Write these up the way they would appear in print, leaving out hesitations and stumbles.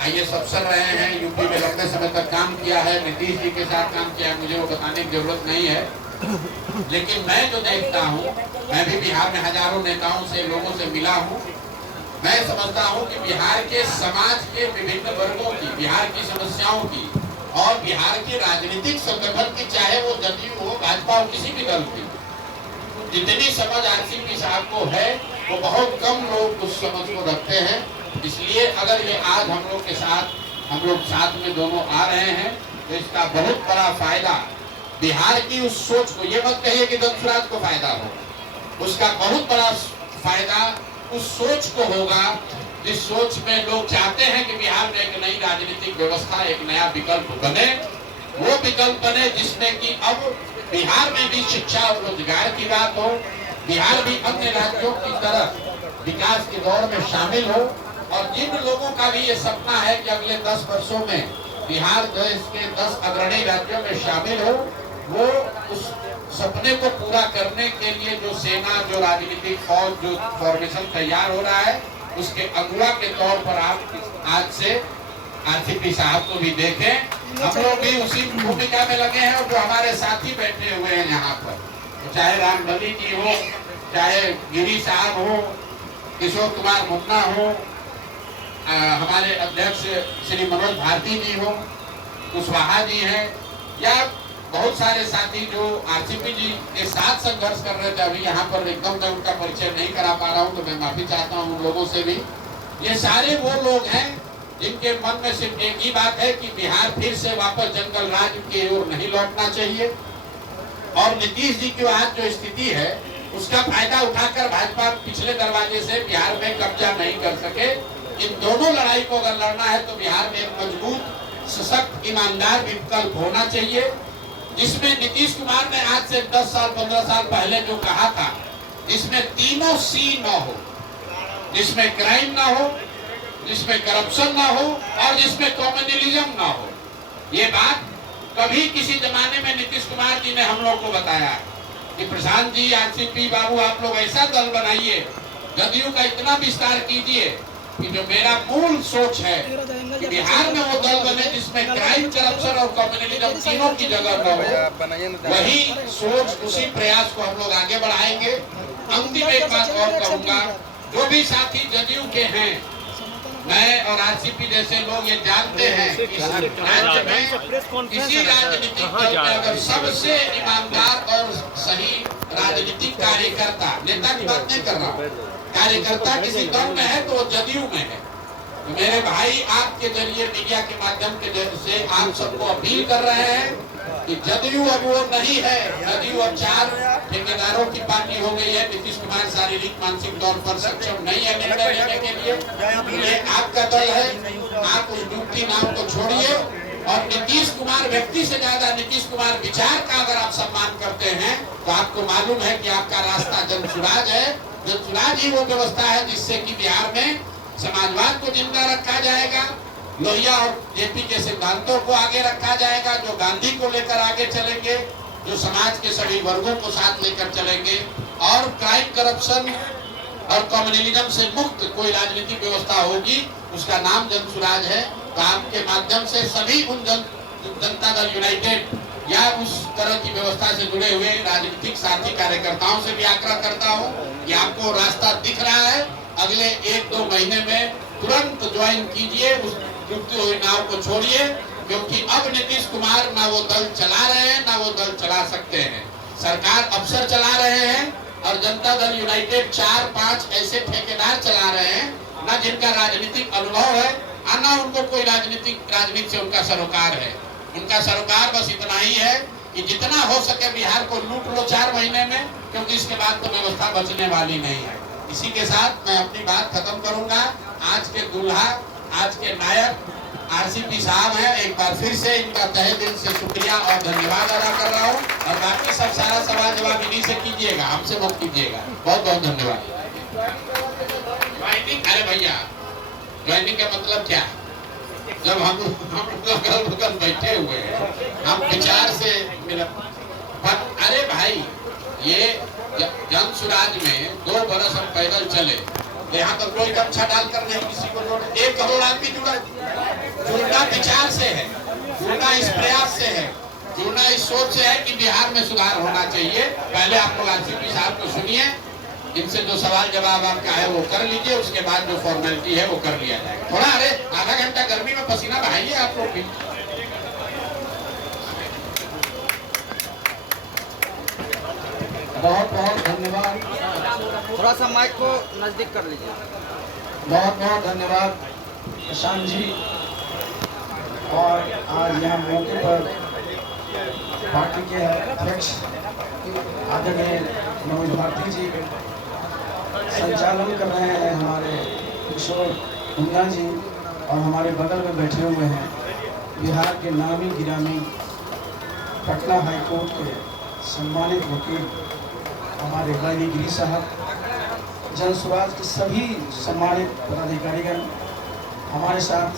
IAS अफसर रहे हैं, यूपी में लंबे समय तक काम किया है, नीतीश जी के साथ काम किया है, मुझे वो बताने की जरूरत नहीं है। लेकिन मैं जो देखता हूँ, मैं भी बिहार में हजारों नेताओं से, लोगों से मिला हूँ, मैं समझता हूँ कि बिहार के समाज के विभिन्न वर्गों की, बिहार की समस्याओं की और बिहार के राजनीतिक संगठन की, चाहे वो जदयू हो, भाजपा हो, किसी भी दल की, जितनी समझ आरसीपी साहब को है वो बहुत कम लोग उस समझ को रखते हैं। इसलिए अगर ये आज हम लोग साथ में दोनों आ रहे हैं तो इसका बहुत बड़ा फायदा बिहार की उस सोच को, ये मत कहिए कि दंतराज को फायदा हो, उसका बहुत बड़ा फायदा उस सोच को होगा जिस सोच में लोग चाहते हैं कि बिहार में एक नई राजनीतिक व्यवस्था, एक नया विकल्प बने, वो विकल्प बने जिसमें कि अब बिहार में भी शिक्षा और रोजगार की बात हो, बिहार भी अन्य राज्यों की तरह विकास के दौर में शामिल हो, और जिन लोगों का भी ये सपना है कि अगले 10 वर्षों में बिहार देश के 10 अग्रणी राज्यों में शामिल हो, वो उस सपने को पूरा करने के लिए जो सेना, जो राजनीतिक फौज, जो फॉर्मेशन तैयार हो रहा है, उसके अगुवा के तौर पर आप आज से आरसीपी साहब को भी देखें। हम लोग भी उसी भूमिका में लगे हैं और जो हमारे साथी बैठे हुए हैं यहाँ पर, तो चाहे रामबली जी हो, चाहे गिरी साहब हो, किशोर कुमार मुन्ना हो, हमारे अध्यक्ष श्री मनोज भारती जी हो, कुशवाहा जी हैं, या बहुत सारे साथी जो आरसीपी जी के साथ संघर्ष कर रहे थे। अभी यहाँ पर एकदम मैं उनका परिचय नहीं करा पा रहा हूँ, तो मैं माफी चाहता हूँ उन लोगों से भी। ये सारे वो लोग हैं जिनके मन में सिर्फ एक ही बात है कि बिहार फिर से वापस जंगल राज की ओर नहीं लौटना चाहिए, और नीतीश जी की आज जो स्थिति है उसका फायदा उठाकर भाजपा पिछले दरवाजे से बिहार में कब्जा नहीं कर सके। इन दोनों लड़ाई को अगर लड़ना है तो बिहार में एक मजबूत, सशक्त, ईमानदार विकल्प होना चाहिए, जिसमें नीतीश कुमार ने आज से 10 साल 15 साल पहले जो कहा था, जिसमें तीनों सी न हो, जिसमें क्राइम ना हो, जिसमें करप्शन ना हो और जिसमें कम्युनलिज्म ना हो। ये बात कभी किसी जमाने में नीतीश कुमार जी ने हम लोग को बताया कि प्रशांत जी, आरसीपी बाबू, आप लोग ऐसा दल बनाइए, जदयू का इतना विस्तार कीजिए कि जो मेरा मूल सोच है कि बिहार में वो दल बने जिसमें क्राइम, करप्शन और कम्युनलिज्म तीनों की जगह न हो। वही सोच, उसी प्रयास को हम लोग आगे बढ़ाएंगे। अंतिम एक बात और कहूंगा, जो भी साथी जदयू के हैं, मैं और आरसीपी जैसे लोग ये जानते हैं कि राज्य में किसी राजनीतिक दल में अगर सबसे ईमानदार और सही राजनीतिक कार्यकर्ता, नेता की बात नहीं कर रहा हूँ, कार्यकर्ता किसी दल में है तो वो जदयू में है। तो मेरे भाई, आपके जरिए, मीडिया के माध्यम के से आप सबको अपील कर रहे हैं कि जदयू अब वो नहीं है। जदयू अब 4 ठेकेदारों की पार्टी हो गई है। नीतीश कुमार शारीरिक, मानसिक तौर पर सक्षम नहीं है निर्णय लेने के लिए। ये आपका दल है, आप उस डूबती नाव को छोड़िए, और नीतीश कुमार व्यक्ति से ज्यादा नीतीश कुमार विचार का अगर आप सम्मान करते हैं तो आपको मालूम है कि आपका रास्ता जनसुराज है। जनसुराज ही वो व्यवस्था है जिससे कि बिहार में समाजवाद को जिंदा रखा जाएगा, लोहिया और जेपी के सिद्धांतों को आगे रखा जाएगा, जो गांधी को लेकर आगे चलेंगे, जो समाज के सभी वर्गों को साथ लेकर चलेंगे, और क्राइम, करप्शन और कम्युनलिज्म से मुक्त कोई राजनीतिक व्यवस्था होगी, उसका नाम जनसुराज है। तो आपके माध्यम से सभी उन जनता दल यूनाइटेड या उस तरह की व्यवस्था से जुड़े हुए राजनीतिक साथी कार्यकर्ताओं से भी आग्रह करता हूँ कि आपको रास्ता दिख रहा है, अगले 1-2 महीने में तुरंत ज्वाइन कीजिए, उस डूबती हुई नाव को छोड़िए, क्योंकि अब नीतीश कुमार ना वो दल चला रहे हैं, ना वो दल चला सकते हैं। सरकार अफसर चला रहे हैं और जनता दल यूनाइटेड 4-5 ऐसे ठेकेदार चला रहे हैं, ना जिनका राजनीतिक अनुभव है, ना उनको कोई राजनीति से उनका सरोकार है। उनका सरोकार बस इतना ही है कि जितना हो सके बिहार को लूट लो 4 महीने में, क्योंकि इसके बाद तो व्यवस्था बचने वाली नहीं है। इसी के साथ मैं अपनी बात खत्म करूंगा। आज के दूल्हा, आज के नायक आरसीपी साहब हैं। एक बार फिर से इनका तहे दिल से शुक्रिया और धन्यवाद अदा कर रहा हूँ, और बाकी सब सारा सवाल जवाब इन्हीं से कीजिएगा, हमसे मत कीजिएगा। बहुत बहुत धन्यवाद। अरे भैया, ज्वाइनिंग का मतलब क्या है? जब हम अगल बगल बैठे हुए हैं, हम विचार से मिल, अरे भाई, ये जनसुराज में 2 बरस हम पैदल चले, यहाँ तो कोई गमछा डालकर नहीं किसी को जोड़। 1 करोड़ आदमी जुड़ा। जुड़ना विचार से है, जुड़ना इस प्रयास से है, जुड़ना इस सोच से है कि बिहार में सुधार होना चाहिए। पहले आप लोग आरसीपी साहब को सुनिए, इनसे जो सवाल जवाब आपका है वो कर लीजिए, उसके बाद जो फॉर्मेलिटी है वो कर लिया जाएगा। थोड़ा अरे आधा घंटा गर्मी में पसीना बहाइए आप लोग भी। बहुत बहुत धन्यवाद। थोड़ा सा माइक को नजदीक कर लीजिए। बहुत बहुत धन्यवाद प्रशांत जी। और आज यहाँ मौके पर पार्टी के अध्यक्ष आदरणीय मनोज भारती जी संचालन कर रहे हैं, हमारे किशोर हुंडा जी, और हमारे बगल में बैठे हुए हैं बिहार के नामी गिरामी पटना हाईकोर्ट के सम्मानित वकील हमारे गिरी साहब, जन स्वराज के सभी सम्मानित पदाधिकारीगण हमारे साथ।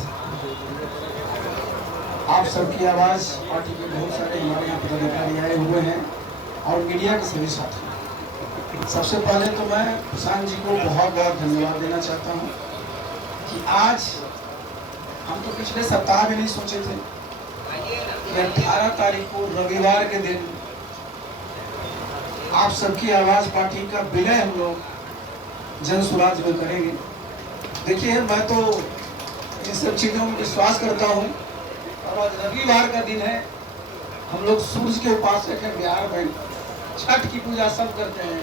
आप सबकी आवाज़ पार्टी के बहुत सारे हमारे यहाँ पदाधिकारी आए हुए हैं और मीडिया के सभी साथी। सबसे पहले तो मैं प्रशांत जी को बहुत बहुत धन्यवाद देना चाहता हूँ कि आज हम तो पिछले सप्ताह में नहीं सोचे थे कि 18 तारीख को रविवार के दिन आप सबकी आवाज़ पार्टी का विलय हम लोग जन स्वराज में करेंगे। देखिए, मैं तो इन सब चीज़ों में विश्वास करता हूँ, और आज रविवार का दिन है। हम लोग सूर्य के उपासक हैं बिहार में, छठ की पूजा सब करते हैं।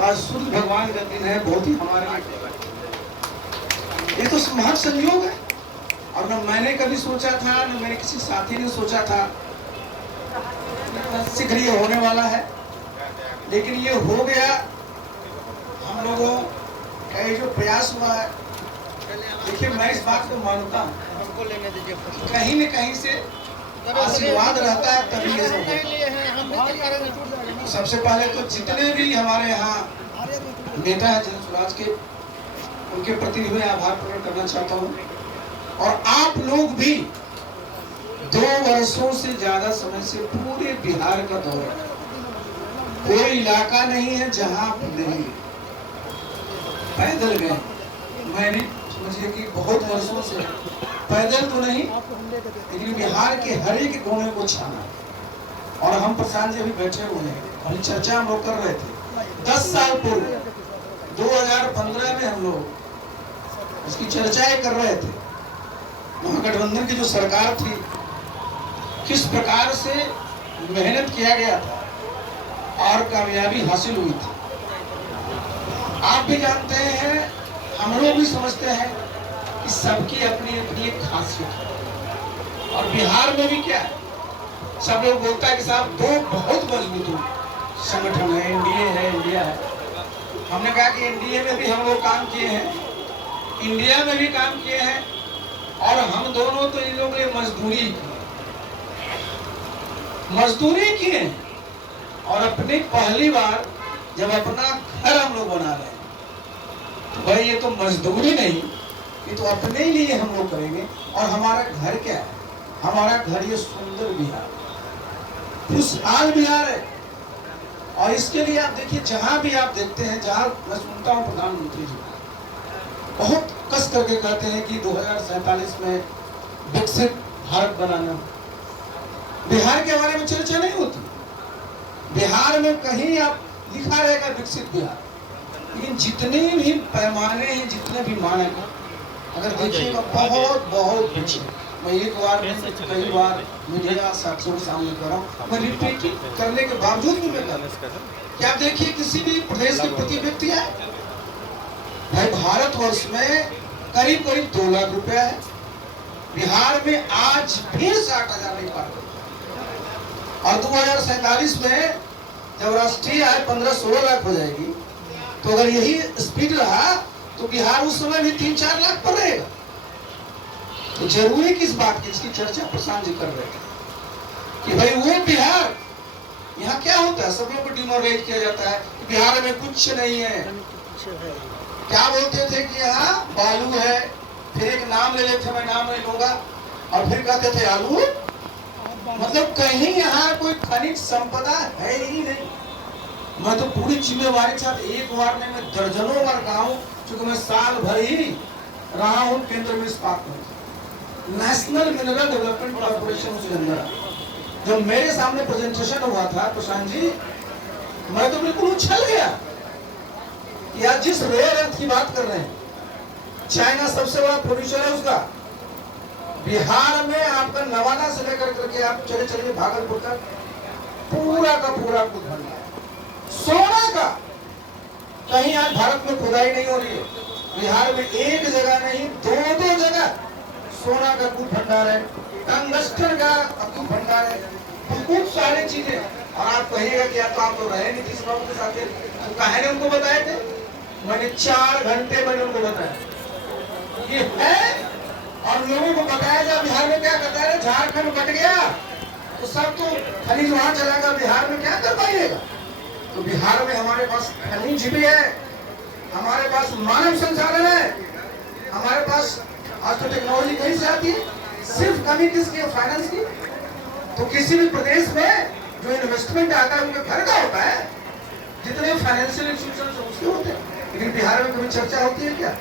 आज सूर्य भगवान का दिन है, बहुत ही हमारे लिए ये तो महत्व संयोग है। और न मैंने कभी सोचा था, न मेरे किसी साथी ने सोचा था शीघ्र ये होने वाला है, लेकिन ये हो गया। हम लोगों का ये जो प्रयास हुआ है, देखिए मैं इस बात को मानता हूँ, कहीं न कहीं से आशीर्वाद रहता है तभी ये सब होता है। सबसे पहले तो जितने भी हमारे यहाँ नेता हैं जन स्वराज के, उनके प्रति भी मैं आभार प्रकट करना चाहता हूँ। और आप लोग भी 2 वर्षों से ज्यादा समय से पूरे बिहार का दौरा, कोई इलाका नहीं है जहां आप नहीं पैदल गए। मैंने समझिए कि बहुत वर्षों से पैदल तो नहीं, लेकिन बिहार के हर एक कोने को छाना। और हम प्रशांत जी अभी बैठे हुए हैं, अभी चर्चा हम लोग कर रहे थे 10 साल पूर्व 2015 में हम लोग इसकी चर्चाएं कर रहे थे। महागठबंधन की जो सरकार थी, किस प्रकार से मेहनत किया गया था और कामयाबी हासिल हुई थी। आप भी जानते हैं, हम लोग भी समझते हैं कि सबकी अपनी अपनी एक खासियत है। और बिहार में भी क्या है, सब लोग बोलता है कि साहब 2 बहुत मजबूत संगठन है, एनडीए है, इंडिया है। हमने कहा कि एनडीए में भी हम लोग काम किए हैं, इंडिया में भी काम किए हैं, और हम दोनों तो इन लोगों ने मजदूरी किए। और अपनी पहली बार जब अपना घर हम लोग बना रहे हैं, तो भाई ये तो मजदूरी नहीं, ये तो अपने लिए हम लोग करेंगे। और हमारा घर क्या है? हमारा घर ये सुंदर बिहार, खुशहाल बिहार है। और इसके लिए आप देखिए, जहां भी आप देखते हैं, जहां मैं सुनता हूं प्रधानमंत्री जी बहुत कस करके कहते हैं कि 2047 में विकसित भारत बनाना, बिहार के बारे में चर्चा नहीं होती। बिहार में कहीं आप लिखा रहेगा विकसित बिहार, लेकिन जितने भी पैमाने हैं, जितने भी मानक हैं, अगर देखिएगा बहुत बहुत पीछे। मैं एक बार कई बार मीडिया साथियों के सामने कर रहा हूँ, मैं रिपीट करने के बावजूद भी मैं कर रहा हूँ। क्या आप देखिए, किसी भी प्रदेश के प्रति व्यक्ति है भाई, भारतवर्ष में करीब करीब 2 लाख रुपया है। बिहार में आज भी 60,000 नहीं पार। और 2047 में जब राष्ट्रीय आय 15-16 लाख हो जाएगी, तो अगर यही स्पीड रहा तो बिहार उस समय भी 3-4 लाख पर रहेगा। तो जरूरी किस बात की, इसकी चर्चा प्रशांत जी कर रहे थे कि भाई वो बिहार, यहाँ क्या होता है, सब लोग को डिमोरलाइज किया जाता है कि बिहार में कुछ नहीं है। क्या बोलते थे कि यहाँ बालू है, फिर एक नाम ले लेते, मैं नाम नहीं लूंगा, और फिर कहते थे आलू। मतलब कहीं यहाँ कोई खनिज संपदा है ही नहीं। मैं तो पूरी जिम्मेवारी के साथ एक बार में दर्जनों बार गाँव चूंकि मैं साल भर ही रहा हूं केंद्र में इस्पात मंत्री, नेशनल मिनरल डेवलपमेंट कॉर्पोरेशन उसके अंदर। जब मेरे सामने प्रेजेंटेशन हुआ था प्रशांत जी, मैं तो बिल्कुल उछल गया। या जिस रेयर अर्थ की बात कर रहे हैं, चाइना सबसे बड़ा प्रोड्यूसर है उसका, बिहार में आपका नवादा से लेकर करके आप चले चलिए भागलपुर तक पूरा का पूरा कुछ भंडार सोना का। कहीं आज भारत में खुदाई नहीं हो रही है, बिहार में एक जगह नहीं दो जगह सोना का कुछ भंडार है, टंगस्टन का कुछ भंडार है, बहुत सारी चीजें। और आप कहिएगा कि या तो आप तो रहे नीतीश बाबू के साथ, तो कहे ने उनको बताए थे, मैंने 4 घंटे मैंने उनको बताया ये है। और लोगों को बताया जाए बिहार में क्या करता है, झारखंड कट गया तो सब तो खनिज वहां चला गया, बिहार में क्या कर पाइएगा। तो बिहार में हमारे पास खनिज भी है, हमारे पास मानव संसाधन है, हमारे पास आज तो टेक्नोलॉजी कहीं से आती है। सिर्फ कमी किसकी है, फाइनेंस की। तो किसी भी प्रदेश में जो इन्वेस्टमेंट आता है उनके घर का होता है, जितने फाइनेंशियल इंस्टीट्यूशन उसके होते हैं। लेकिन बिहार में कभी चर्चा होती है क्या?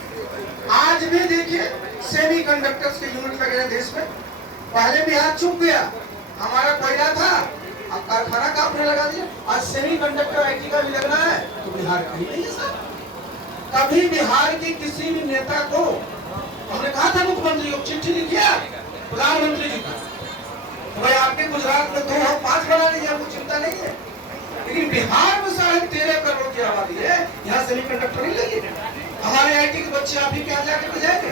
आज भी देखिए सेमी कंडक्टर्स के यूनिट लगे हैं देश में। पहले बिहार चुप गया, हमारा कोयला था, अब कारखाना का आपने लगा दिया। आज सेमी कंडक्टर आईटी का भी लगना है, तो बिहार कहीं नहीं है सर। कभी बिहार के किसी भी नेता को हमने कहा था, मुख्यमंत्री को चिट्ठी लिखिया प्रधानमंत्री जी को, भाई आपके गुजरात में 2 और 5 बना लीजिए, आपको चिंता नहीं है। लेकिन बिहार में 13.5 करोड़ की आबादी है, यहाँ सेमी कंडक्टर नहीं लगी। हमारे आईटी के बच्चे आप ही क्या जाकर जाएंगे,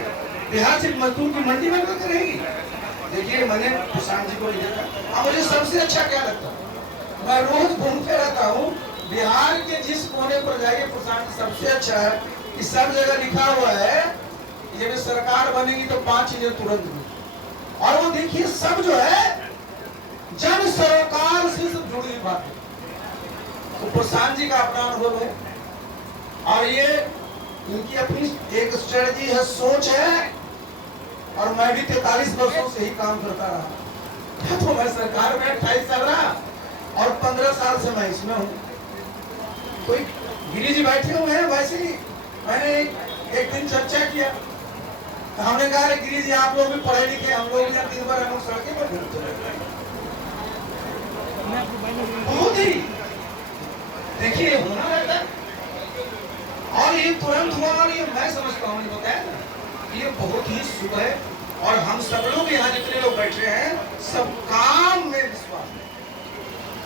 बिहार से मजदूर की मंडी में क्या रहेगी। देखिए मैंने प्रशांत जी को लिखा था। अब मुझे सबसे अच्छा क्या लगता है, मैं रोज घूमते रहता हूँ बिहार के जिस कोने पर जाइए, प्रशांत सबसे अच्छा है कि सब जगह लिखा हुआ है ये सरकार बनेगी तो 5 चीजें तुरंत हुई। और वो देखिए सब जो है जन सरोकार से जुड़ी हुई बात है। तो प्रशांत जी का अपना अनुभव है, और ये इनकी अपनी एक स्ट्रेटजी है, सोच है। और मैं भी 43 वर्षों से ही काम करता रहा, तो मैं सरकार में 28 साल रहा और 15 साल से मैं इसमें हूँ। कोई गिरी जी बैठे हुए हैं, वैसे ही मैंने एक दिन चर्चा किया, तो हमने कहा गिरी जी आप लोग भी पढ़े लिखे, हम लोग भी 3 बार हम लोग सड़कें पर घूमते रहते हैं। बहुत ही देखिए होना रहता है, और ये तुरंत हुआ। और ये मैं समझता हूँ, बताया ना, ये बहुत ही शुभ है। और हम सब लोग यहाँ जितने लोग बैठे हैं, सब काम में विश्वास है,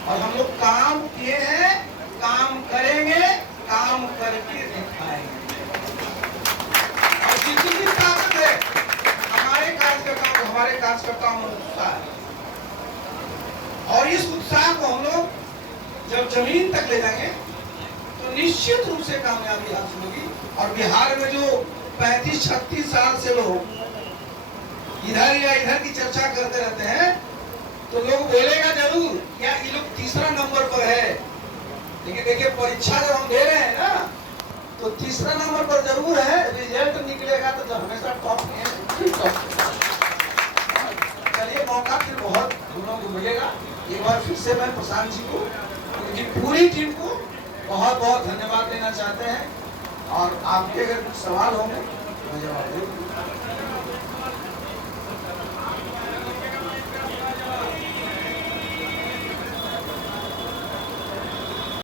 और हम लोग काम किए हैं, काम करेंगे, काम करके दिखाएंगे। और जितनी ताकत है हमारे कार्यकर्ताओं में उत्साह है, और इस उत्साह को हम लोग जब जमीन तक ले जाएंगे तो निश्चित रूप से कामयाबी हासिल होगी। और बिहार में जो 35-36 साल से लोग इधर या इधर की चर्चा करते रहते हैं, तो लोग बोलेगा जरूर क्या ये लोग तीसरा नंबर पर है। लेकिन देखिए परीक्षा जब हम दे रहे हैं ना, तो तीसरा नंबर पर जरूर है, रिजल्ट निकलेगा तो हमेशा टॉप है। चलिए मौका फिर बहुत हम लोगों को मिलेगा। एक बार फिर से मैं प्रशांत जी को, उनकी पूरी टीम को बहुत बहुत धन्यवाद देना चाहते हैं। और आपके अगर कुछ सवाल होंगे मैं जवाब दूंगा।